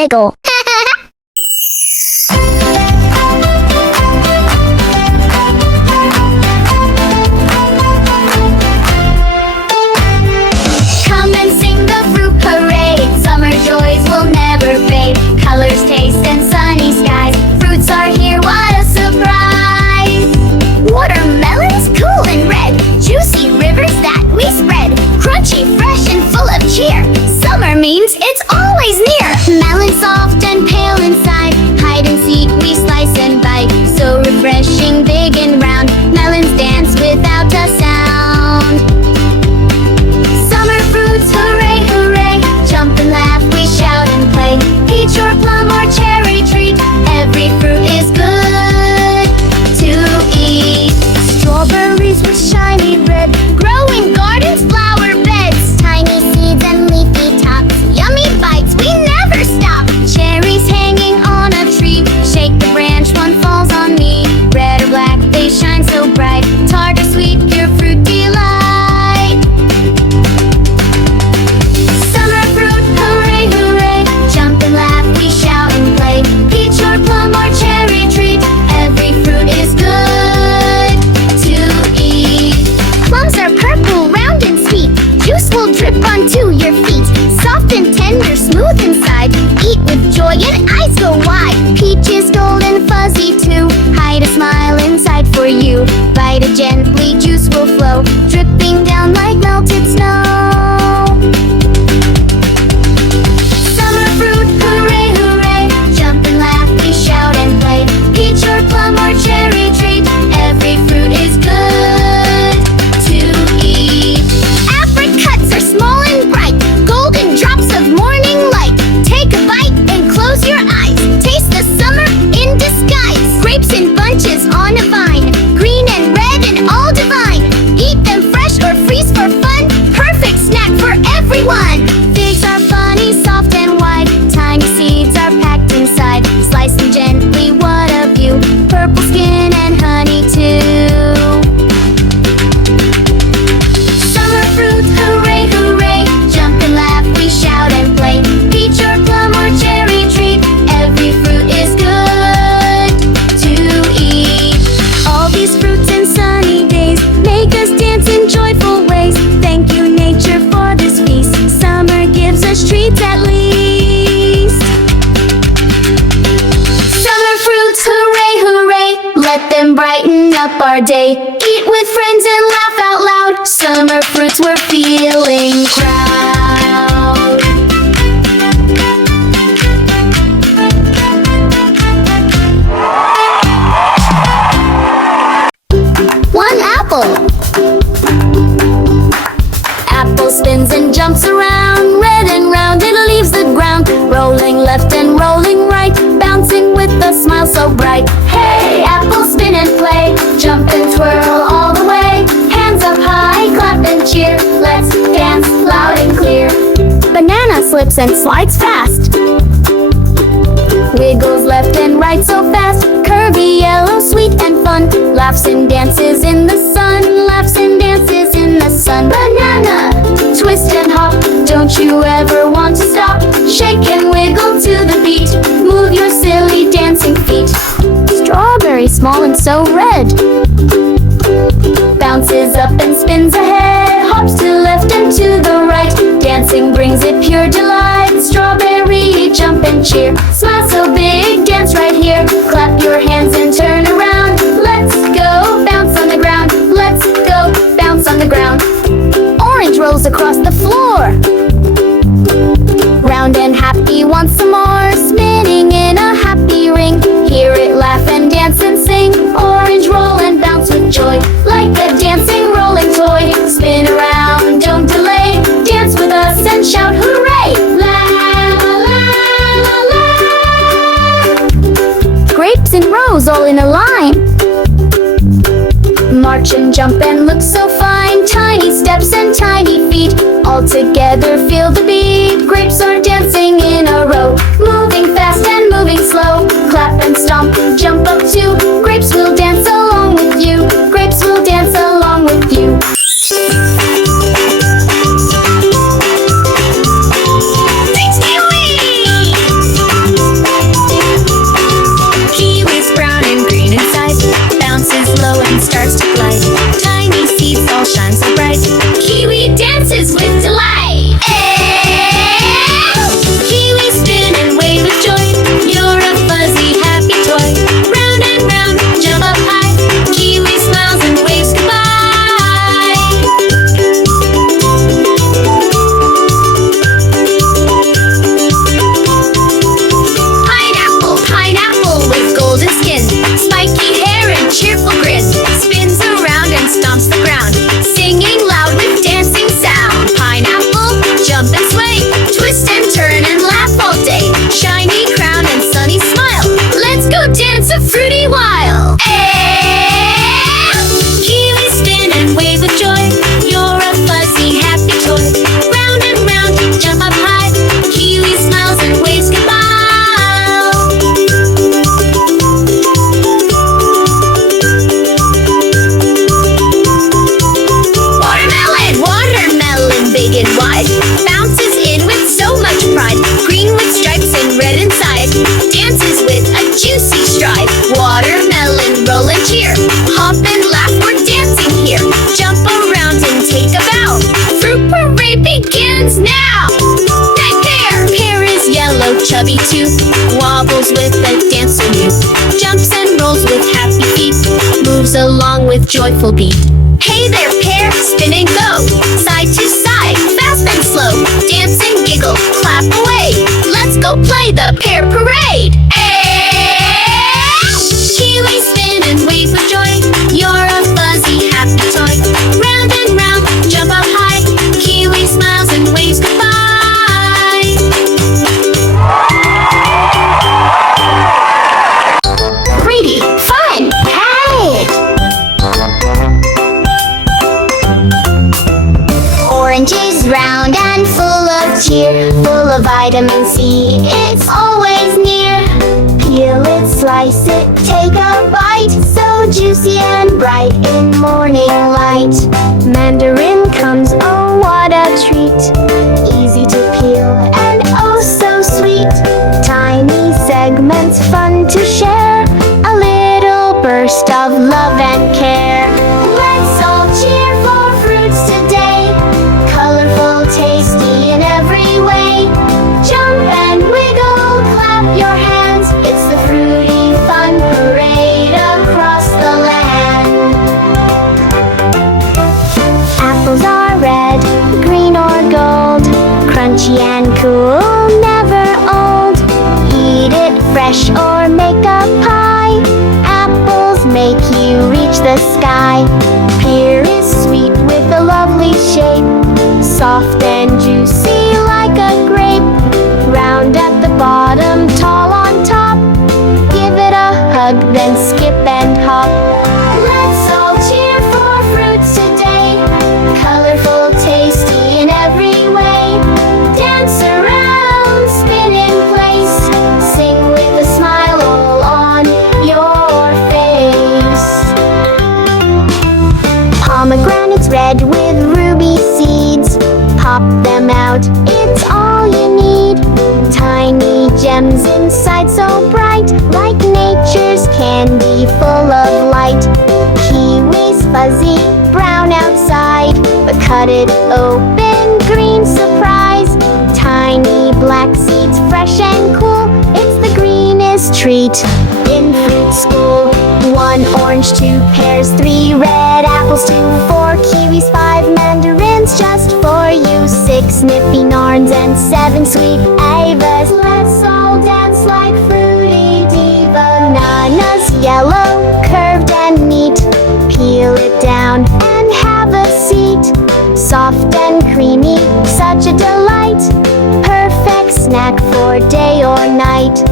giggle. Come and sing the fruit parade. Summer joys will never fade. Colors, taste, and sunny skies. Fruits are here, what a surprise! Watermelons, cool and red. Juicy rivers that we spread. Crunchy, fresh, and full of cheer. Summer means it's always near. Melon soft and pale inside. Hide and seek, we slice and bite. So refreshing, big and round. Melons dance without a sound. Summer fruits, hooray, hooray. Jump and laugh, we shout and play. Peach or plum or cherry treat. Every fruit is good to eat. Strawberries with shiny red. Growing gardens, flower beds. Tiny seeds and leafy tops. Yummy bites, we never stop. Cherries hanging on a tree. Shake the branch, one falls on me. Red or black, they shine so bright. Tart or sweet, pure fruit delight. Summer fruit, hooray, hooray. Jump and laugh, we shout and play. Peach or plum or cherry treat. Every fruit is good to eat. Plums are purple, round and sweet. Juice will drip onto your feet. Soft and tender, smooth inside. Eat with joy and eyes go wide. Peaches golden, fuzzy too. Hide a smile inside for you. Bite it gently, juice will flow. Dripping down like melted snow. Summer fruit, hooray, hooray. Jump and laugh, we shout and play. Peach or plum or cherry treat. Every fruit is good to eat. Apricots are small and bright. Golden drops of morning light. Take a bite and close your eyes. Taste the summer in disguise. Grapes in bunches on a vine. Green and red and all divine. Eat them fresh or freeze for fun. Perfect snack for everyone. Figs are funny, soft and wide. Tiny seeds are packed inside. Slice them gently, what a view. Purple skin and honey too. Summer fruit, hooray, hooray. Jump and laugh, we shout and play. Peach or plum or cherry treat. Every fruit is good to eat. All these fruits and sunny days make us dance in joyful ways. Thank you, nature, for this feast. Summer gives us treats at least. Summer fruits, hooray, hooray. Let them brighten up our day. Eat with friends and laugh out loud. Summer fruits, we're feeling proud. One apple. Apple spins and jumps around. Red and round, it leaves the ground. Rolling left and rolling right. Bouncing with a smile so bright. Hey, apple, spin and play. Jump and twirl all the way. Hands up high, clap and cheer. Let's dance loud and clear. Banana slips and slides fast. Wiggles left and right so fast. Curvy, yellow, sweet and fun. Laughs and dances in the sun. Laughs and dances in the sun. Banana, twist and hop. Don't you ever want to stop. Shake and wiggle to the beat. Move your silly dancing feet. Strawberry, small and so red. Bounces up and spins ahead. Hops to left and to the right. Dancing brings it pure delight. Strawberry, jump and cheer. Smile so big, dance right here. Clap your hands and turn around. Let's go, bounce on the ground. Let's go, bounce on the ground. Orange rolls across the floor. Round and happy once some more. Spinning in a happy ring. Hear it laugh and dance and sing. Orange roll and bounce with joy. Like a dancing rolling toy. Spin around, don't delay. Dance with us and shout hooray. La la la la. Grapes in rows all in a line. March and jump and look so fine. Tiny steps and tiny feet. All together feel the beat. Grapes are dancing in a row. Moving fast and moving slow. Clap and stomp, jump up too. Grapes will dance along with you. Grapes will dance along with you. dances with delight. Kiwi spin and wave with joy. You're a fuzzy, happy toy. Round and round, jump up high. Kiwi smiles and waves goodbye. Pineapple, pineapple with golden skin, spiky hair and cheerful grin. Spins around and stomps the ground, singing loud with dancing sound. Pineapple, jump and sway, twist and turn and laugh all day. Shiny crown and sunny smile, let's go dance a fruity while. Kiwi spin and wave with joy. You're a fuzzy, happy toy. Round and round, jump up high. Kiwi smiles and waves goodbye. Watermelon, watermelon, big and wide, bounces in with so much pride. Green with stripes and red inside, dances with a juicy stride. Watermelon, roll and cheer, hop and laugh, we're dancing here. Jump around and take a bow. Fruit parade begins now. That pear is yellow, chubby too, wobbles with a dancer new. Jumps and rolls with happy feet, moves along with joyful beat. Hey there, pear, spin and go, side to side, fast and slow. Dance and giggle, clap away. Let's go play the pear parade. Kiwi spin and wave with joy. You're a fuzzy, happy toy. Round and round, jump up high. Kiwi smiles and waves goodbye. Pretty fun, hey! Orange is round and full of cheer, full of vitamin C, it's always near. Peel it, slice it, take a bite, so juicy and bright in morning light. Mandarin comes, oh what a treat, easy to peel and oh so sweet. Tiny segments fun to share, a little burst of love and care. Let's all cheer for fruits today, colorful, tasty in every way. Jump and wiggle, clap your hands, it's the fruity fun parade across the land. Apples are red, green or gold, crunchy and cool, never old. Eat it fresh or make a pie, apples make you reach the sky. Pear is sweet with a lovely shape, soft and juicy like a grape. Round at the bottom, tall on top, give it a hug, then skip and hop. Let's all cheer for fruits today, colorful, tasty in every way. Dance around, spin in place, sing with a smile all on your face. Pomegranates red with ruby seeds, pop them out, it's all you need. Tiny gems inside so bright, like nature's candy full of light. Kiwis fuzzy, brown outside, but cut it open, green surprise. Tiny black seeds, fresh and cool, it's the greenest treat in fruit school. 1 orange, 2 pears, 3 red apples, 2, 4 kiwis, 5 mandarins just for you, 6 nippy narns and 7 sweet avas. Let's all dance like fruity diva. Bananas yellow, curved and neat, peel it down and have a seat. Soft and creamy, such a delight, perfect snack for day or night.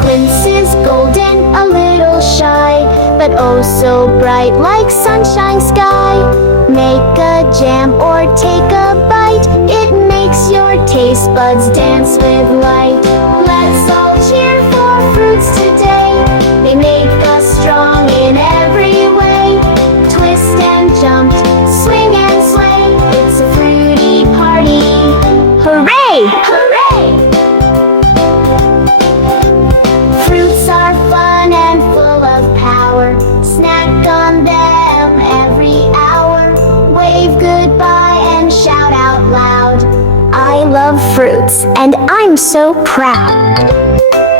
Quince is golden, a little shy, but oh so bright like sunshine sky. Make a jam or take a bite, it makes your taste buds dance with light. Let's all cheer for fruits today, they make us strong in every way. Twist and jump, swing and sway, it's a fruity party. Hooray! Hooray! Fruits are fun and full of power, snack on them every hour. Wave goodbye and shout out loud. fruits, and I'm so proud.